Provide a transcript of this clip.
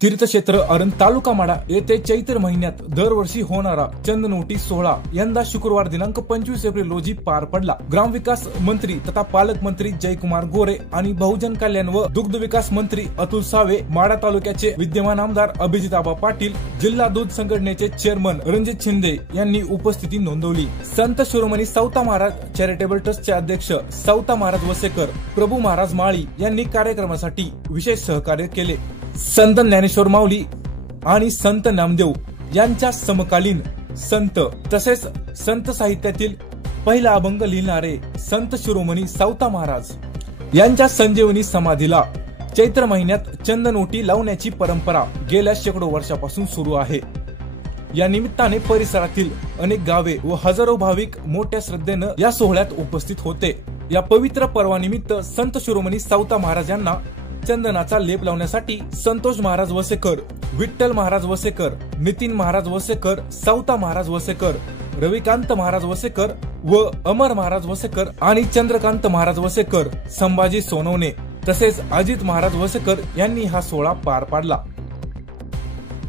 तीर्थक्षेत्र अरण तालुका माडा येथे चैत्र महिन्यात दरवर्षी होणारा चंदनोटी सोहळा यंदा शुक्रवार दिनांक 25 एप्रिल रोजी पार पडला। ग्रामविकास मंत्री तथा पालकमंत्री जयकुमार गोरे आणि बहुजन कल्याण व दुग्ध विकास मंत्री अतुल सावे, माडा तालुक्याचे विद्यमान आमदार अभिजित आबा पाटील, जिल्हा दूध संघटनेचे चेअरमन रणजित शिंदे यांनी उपस्थिती नोंदवली। संत शिरोमणी सावता महाराज चॅरिटेबल ट्रस्टचे अध्यक्ष सावता महाराज वसेकर, प्रभू महाराज माळी यांनी कार्यक्रमासाठी विशेष सहकार्य केले। संत ज्ञानेश्वर माऊली आणि संत नामदेव यांच्या समकालीन संत तसेच संत साहित्यातील पहिला अभंग लिहिणारे संत शिरोमणी सावता महाराज यांच्या संजीवनी समाधीला चैत्र महिन्यात चंदनोटी लावण्याची परंपरा गेल्या शेकडो वर्षापासून सुरू आहे। या निमित्ताने परिसरातील अनेक गावे व हजारो भाविक मोठ्या श्रद्धेने या सोहळ्यात उपस्थित होते। या पवित्र पर्वानिमित्त संत शिरोमणी सावता महाराज यांना चंदनाचा लेप लावण्यासाठी संतोष महाराज वसेकर, विठ्ठल महाराज वसेकर, नितीन महाराज वसेकर, सावता महाराज वसेकर, रविकांत महाराज वसेकर व अमर महाराज वसेकर आणि चंद्रकांत महाराज वसेकर, संभाजी सोनवणे तसेच अजित महाराज वसेकर यांनी हा सोहळा पार पाडला।